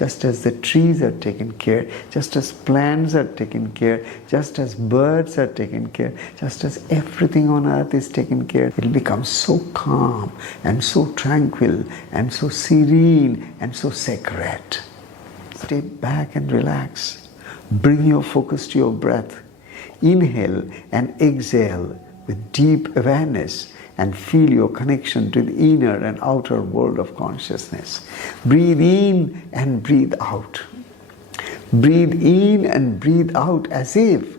just as the trees are taken care, just as plants are taken care, just as birds are taken care, just as everything on earth is taken care, it will become so calm and so tranquil and so serene and so sacred. Step back and relax. Bring your focus to your breath. Inhale and exhale with deep awareness and feel your connection to the inner and outer world of consciousness. Breathe in and breathe out. Breathe in and breathe out as if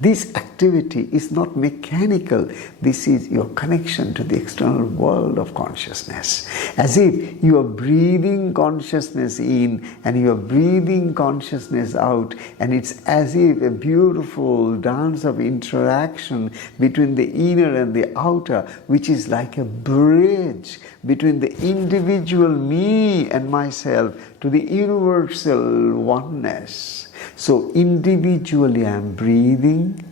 this activity is not mechanical. This is your connection to the external world of consciousness. As if you are breathing consciousness in and you are breathing consciousness out, and it's as if a beautiful dance of interaction between the inner and the outer, which is like a bridge between the individual me and myself to the universal oneness. So individually I am breathing,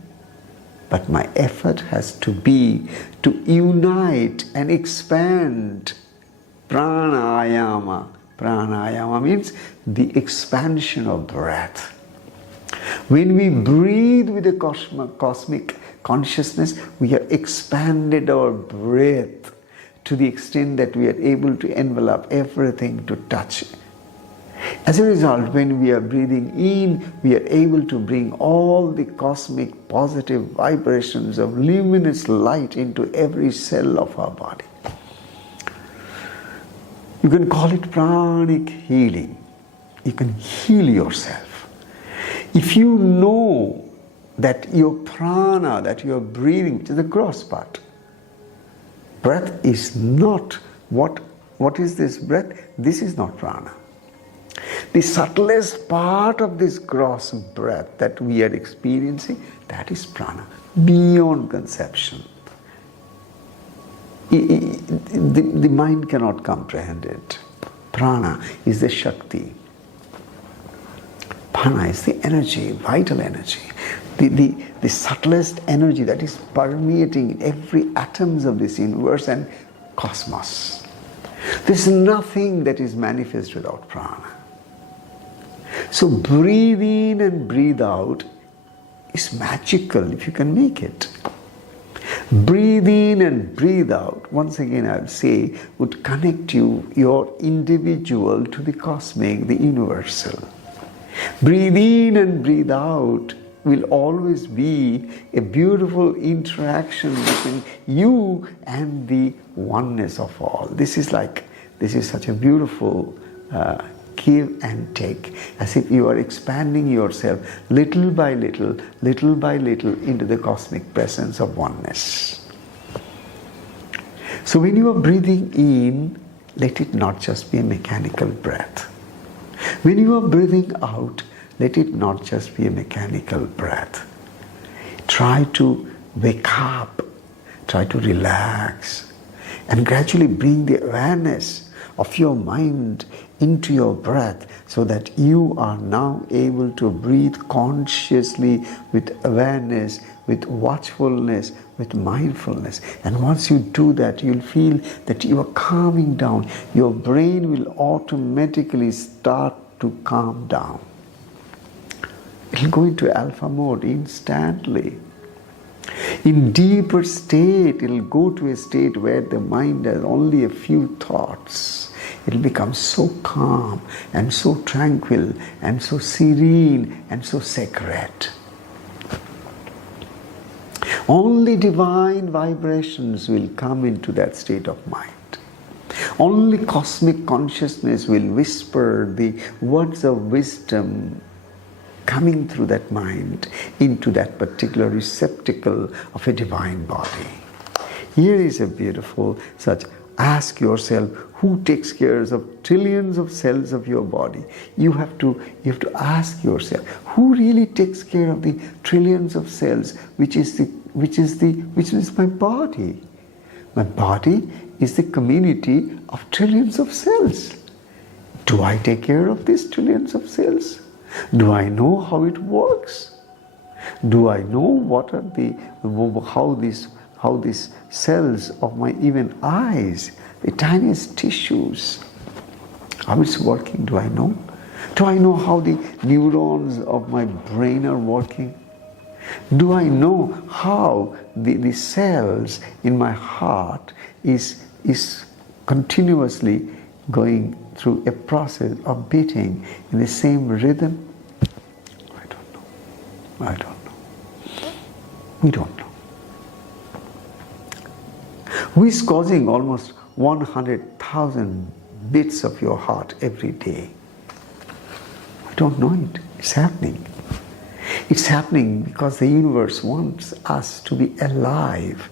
but my effort has to be to unite and expand pranayama. Pranayama means the expansion of breath. When we breathe with the cosmic consciousness, we have expanded our breath to the extent that we are able to envelop everything to touch. As a result, when we are breathing in, we are able to bring all the cosmic positive vibrations of luminous light into every cell of our body. You can call it pranic healing. You can heal yourself. If you know that your prana, that you are breathing, which is the gross part, breath is not what is this breath? This is not prana. The subtlest part of this gross breath that we are experiencing, that is prana, beyond conception. The mind cannot comprehend it. Prana is the Shakti. Prana is the energy, vital energy. The subtlest energy that is permeating every atoms of this universe and cosmos. There is nothing that is manifest without prana. So breathe in and breathe out is magical if you can make it. Breathe in and breathe out, once again I will say, would connect you, your individual, to the cosmic, the universal. Breathe in and breathe out will always be a beautiful interaction between you and the oneness of all. This is such a beautiful give and take, as if you are expanding yourself little by little into the cosmic presence of oneness. So when you are breathing in, let it not just be a mechanical breath. When you are breathing out, let it not just be a mechanical breath. Try to wake up, try to relax, and gradually bring the awareness of your mind into your breath, so that you are now able to breathe consciously with awareness, with watchfulness, with mindfulness. And once you do that, you'll feel that you are calming down. Your brain will automatically start to calm down. It'll go into alpha mode instantly. In deeper state, it'll go to a state where the mind has only a few thoughts. It'll become so calm and so tranquil and so serene and so sacred. Only divine vibrations will come into that state of mind. Only cosmic consciousness will whisper the words of wisdom coming through that mind into that particular receptacle of a divine body. Here is a beautiful such. Ask yourself, who takes care of trillions of cells of your body? You have to ask yourself, who really takes care of the trillions of cells, which is my body? My body is the community of trillions of cells. Do I take care of these trillions of cells? Do I know how it works? Do I know how these cells of my even eyes, the tiniest tissues, how it's working? Do I know? Do I know how the neurons of my brain are working? Do I know how the cells in my heart is continuously going through a process of beating in the same rhythm? I don't know. I don't know. We don't know. Who is causing almost 100,000 beats of your heart every day? We don't know it. It's happening. It's happening because the universe wants us to be alive,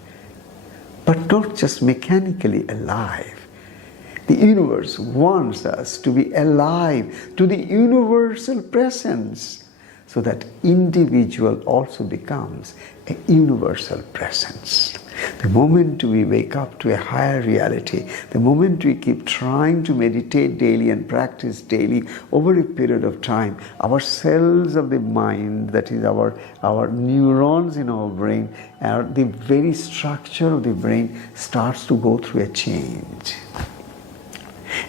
but not just mechanically alive. The universe wants us to be alive to the universal presence, so that individual also becomes a universal presence. The moment we wake up to a higher reality, the moment we keep trying to meditate daily and practice daily over a period of time, our cells of the mind, that is our neurons in our brain, the very structure of the brain starts to go through a change.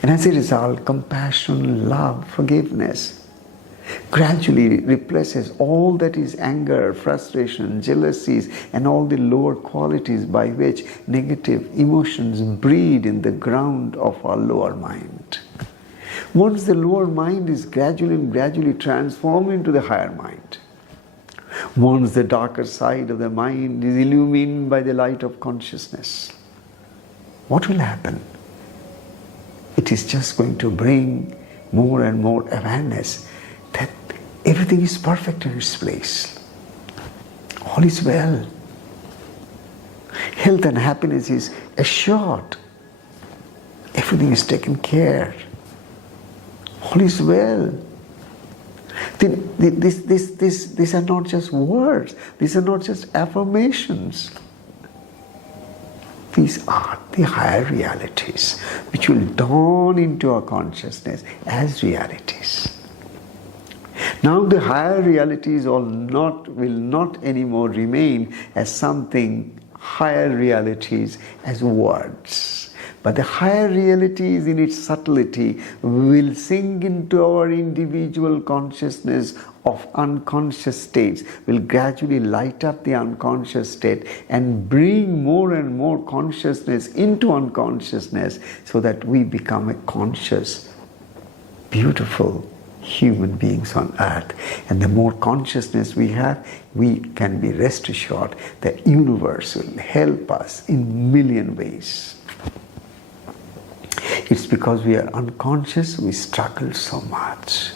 And as a result, compassion, love, forgiveness gradually replaces all that is anger, frustration, jealousies, and all the lower qualities by which negative emotions breed in the ground of our lower mind. Once the lower mind is gradually transformed into the higher mind, once the darker side of the mind is illumined by the light of consciousness, what will happen? It is just going to bring more and more awareness that everything is perfect in its place. All is well. Health and happiness is assured. Everything is taken care. All is well. These are not just words. These are not just affirmations. These are the higher realities which will dawn into our consciousness as realities. Now the higher realities will not anymore remain as something higher realities as words. But the higher realities in its subtlety will sink into our individual consciousness of unconscious states, will gradually light up the unconscious state and bring more and more consciousness into unconsciousness, so that we become a conscious, beautiful human beings on earth. And the more consciousness we have, we can be rest assured that universe will help us in million ways. It's because we are unconscious we struggle so much.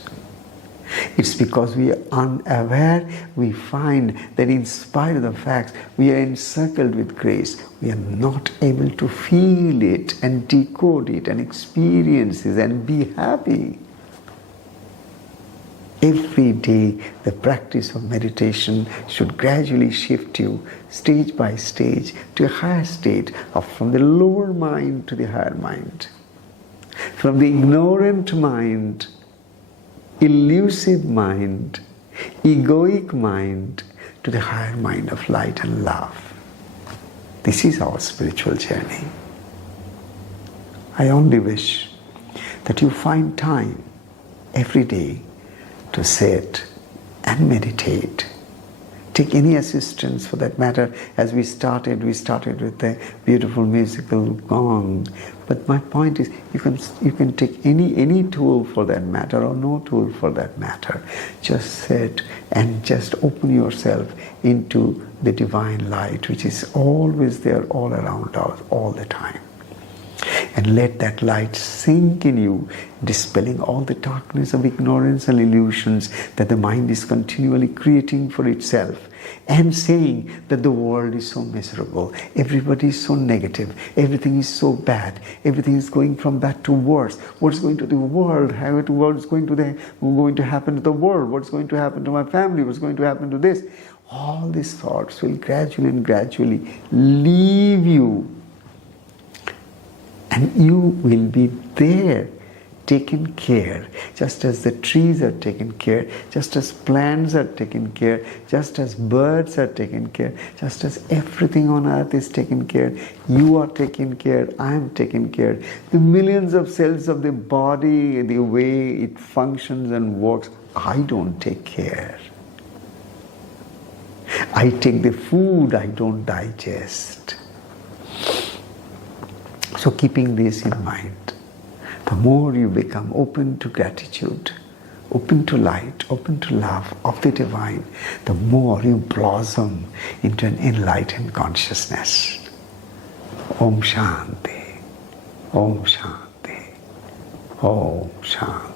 It's because we are unaware we find that in spite of the fact we are encircled with grace, we are not able to feel it and decode it and experience it and be happy. Every day the practice of meditation should gradually shift you stage by stage to a higher state from the lower mind to the higher mind. From the ignorant mind, elusive mind, egoic mind, to the higher mind of light and love. This is our spiritual journey. I only wish that you find time every day to sit and meditate. Take any assistance for that matter. As we started with the beautiful musical gong. But my point is, you can take any tool for that matter, or no tool for that matter. Just sit and just open yourself into the divine light, which is always there, all around us, all the time. And let that light sink in you, dispelling all the darkness of ignorance and illusions that the mind is continually creating for itself, and saying that the world is so miserable, everybody is so negative, everything is so bad, everything is going from bad to worse. What's going to the world? What's going to happen to the world? What's going to happen to my family? What's going to happen to this? All these thoughts will gradually leave you. And you will be there taken care, just as the trees are taken care, just as plants are taken care, just as birds are taken care, just as everything on earth is taken care, you are taken care, I am taken care. The millions of cells of the body, the way it functions and works, I don't take care. I take the food, I don't digest. So keeping this in mind, the more you become open to gratitude, open to light, open to love of the divine, the more you blossom into an enlightened consciousness. Om Shanti, Om Shanti, Om Shanti.